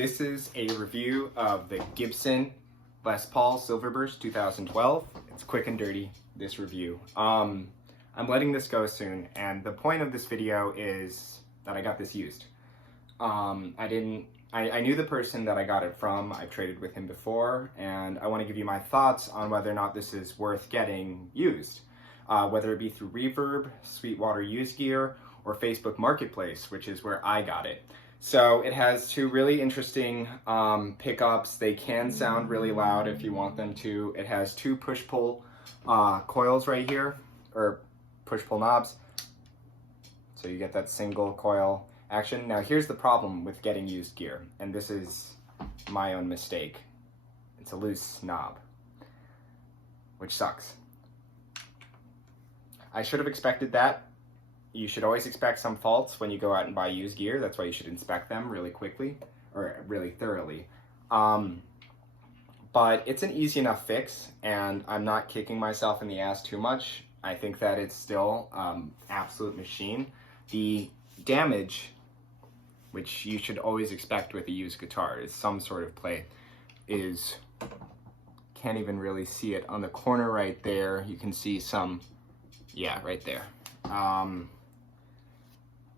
This is a review of the Gibson Les Paul Silverburst 2012. It's quick and dirty, this review. I'm letting this go soon, and the point of this video is that I got this used. I knew the person that I got it from. I've traded with him before, and I want to give you my thoughts on whether or not this is worth getting used. Whether it be through Reverb, Sweetwater Used Gear, or Facebook Marketplace, which is where I got it. So it has two really interesting pickups. They can sound really loud if you want them to. It has two push-pull coils right here, or push-pull knobs. So you get that single coil action. Now here's the problem with getting used gear, and this is my own mistake. It's a loose knob, which sucks. I should have expected that. You should always expect some faults when you go out and buy used gear. That's why you should inspect them really quickly, or really thoroughly. But it's an easy enough fix, and I'm not kicking myself in the ass too much. I think that it's still absolute machine. The damage, which you should always expect with a used guitar, is some sort of play, is, can't even really see it. On the corner right there, you can see some, yeah, right there.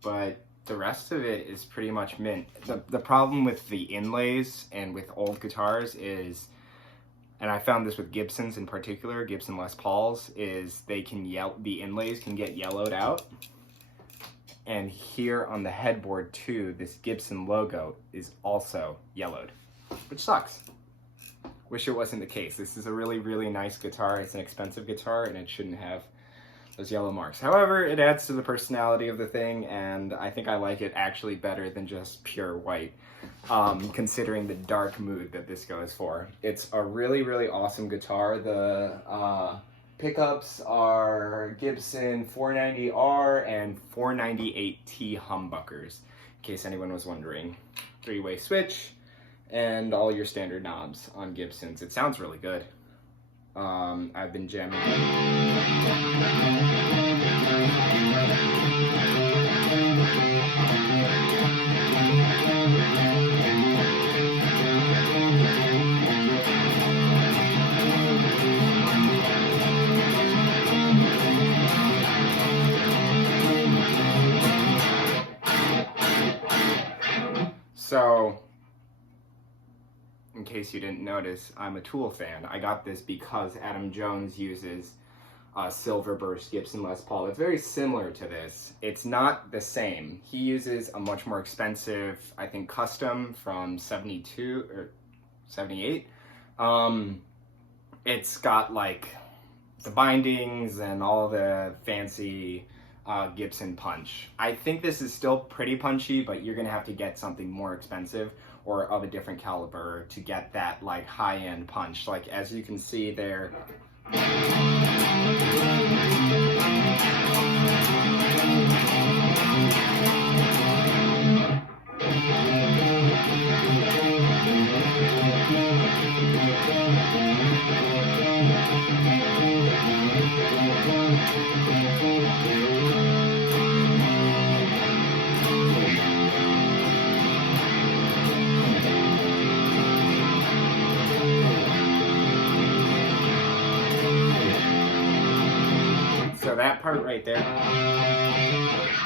But the rest of it is pretty much mint. The problem with the inlays and with old guitars is, and I found this with Gibsons in particular, Gibson Les Pauls, is they can the inlays can get yellowed out. And here on the headboard too, this Gibson logo is also yellowed, which sucks. Wish it wasn't the case. This is a really, really nice guitar. It's an expensive guitar, and it shouldn't have those yellow marks. However, it adds to the personality of the thing, and I think I like it actually better than just pure white, considering the dark mood that this goes for. It's a really, really awesome guitar. The pickups are Gibson 490R and 498T humbuckers, in case anyone was wondering. Three-way switch, and all your standard knobs on Gibsons. It sounds really good. I've been jamming So, in case you didn't notice, I'm a Tool fan. I got this because Adam Jones uses Silverburst Gibson Les Paul. It's very similar to this. It's not the same. He uses a much more expensive, I think, custom from 72 or 78. It's got like the bindings and all the fancy Gibson punch. I think this is still pretty punchy, but you're gonna have to get something more expensive or of a different caliber to get that like high-end punch. Like as you can see there, so that part right there,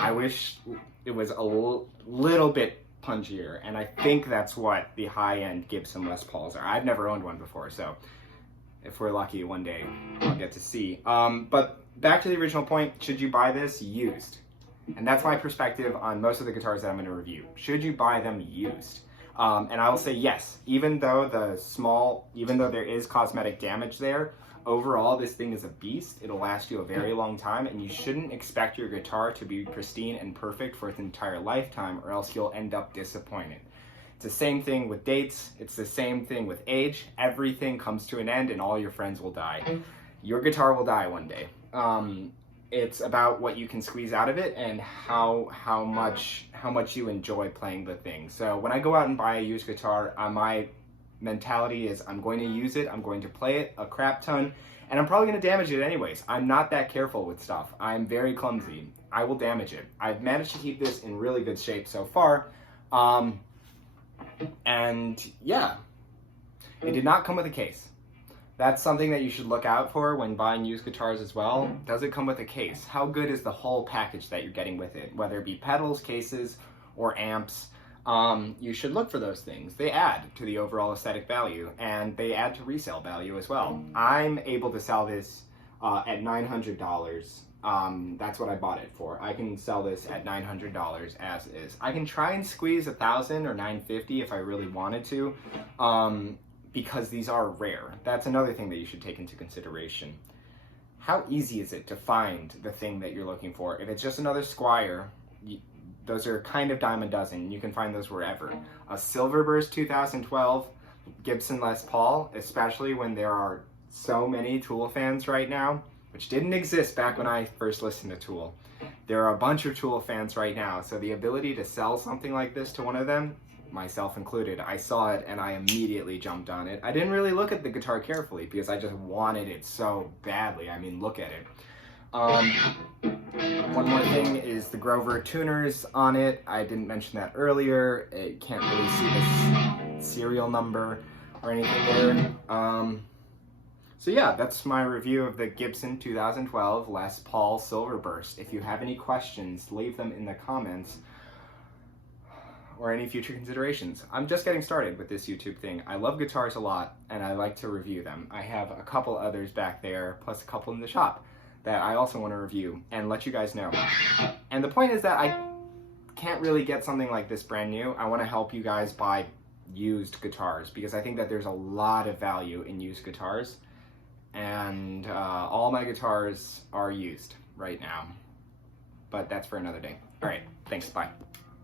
I wish it was a little bit punchier, and I think that's what the high-end Gibson Les Pauls are. I've never owned one before, so if we're lucky one day, I'll get to see. But back to the original point, should you buy this used? And that's my perspective on most of the guitars that I'm going to review. Should you buy them used? And I will say yes, even though there is cosmetic damage there, overall, this thing is a beast. It'll last you a very long time, and you shouldn't expect your guitar to be pristine and perfect for its entire lifetime, or else you'll end up disappointed. It's the same thing with dates. It's the same thing with age. Everything comes to an end, and all your friends will die. Your guitar will die one day. It's about what you can squeeze out of it and how much you enjoy playing the thing. So when I go out and buy a used guitar, my mentality is I'm going to use it, I'm going to play it a crap ton, and I'm probably going to damage it anyways. I'm not that careful with stuff. I'm very clumsy. I will damage it. I've managed to keep this in really good shape so far. And yeah, it did not come with a case. That's something that you should look out for when buying used guitars as well. Does it come with a case? How good is the whole package that you're getting with it? Whether it be pedals, cases, or amps, you should look for those things. They add to the overall aesthetic value, and they add to resale value as well. I'm able to sell this at $900. That's what I bought it for. I can sell this at $900 as is. I can try and squeeze $1,000 or $950 if I really wanted to, because these are rare. That's another thing that you should take into consideration. How easy is it to find the thing that you're looking for? If it's just another Squire, those are kind of dime a dozen. You can find those wherever. A Silverburst 2012 Gibson Les Paul, especially when there are so many Tool fans right now, which didn't exist back when I first listened to Tool. There are a bunch of Tool fans right now, so the ability to sell something like this to one of them, myself included, I saw it and I immediately jumped on it. I didn't really look at the guitar carefully because I just wanted it so badly. I mean, look at it. One more thing is the Grover tuners on it. I didn't mention that earlier. It can't really see the serial number or anything there. So yeah, that's my review of the Gibson 2012 Les Paul Silverburst. If you have any questions, leave them in the comments or any future considerations. I'm just getting started with this YouTube thing. I love guitars a lot and I like to review them. I have a couple others back there, plus a couple in the shop that I also want to review and let you guys know. And the point is that I can't really get something like this brand new. I want to help you guys buy used guitars because I think that there's a lot of value in used guitars. And all my guitars are used right now. But that's for another day. All right, thanks, bye.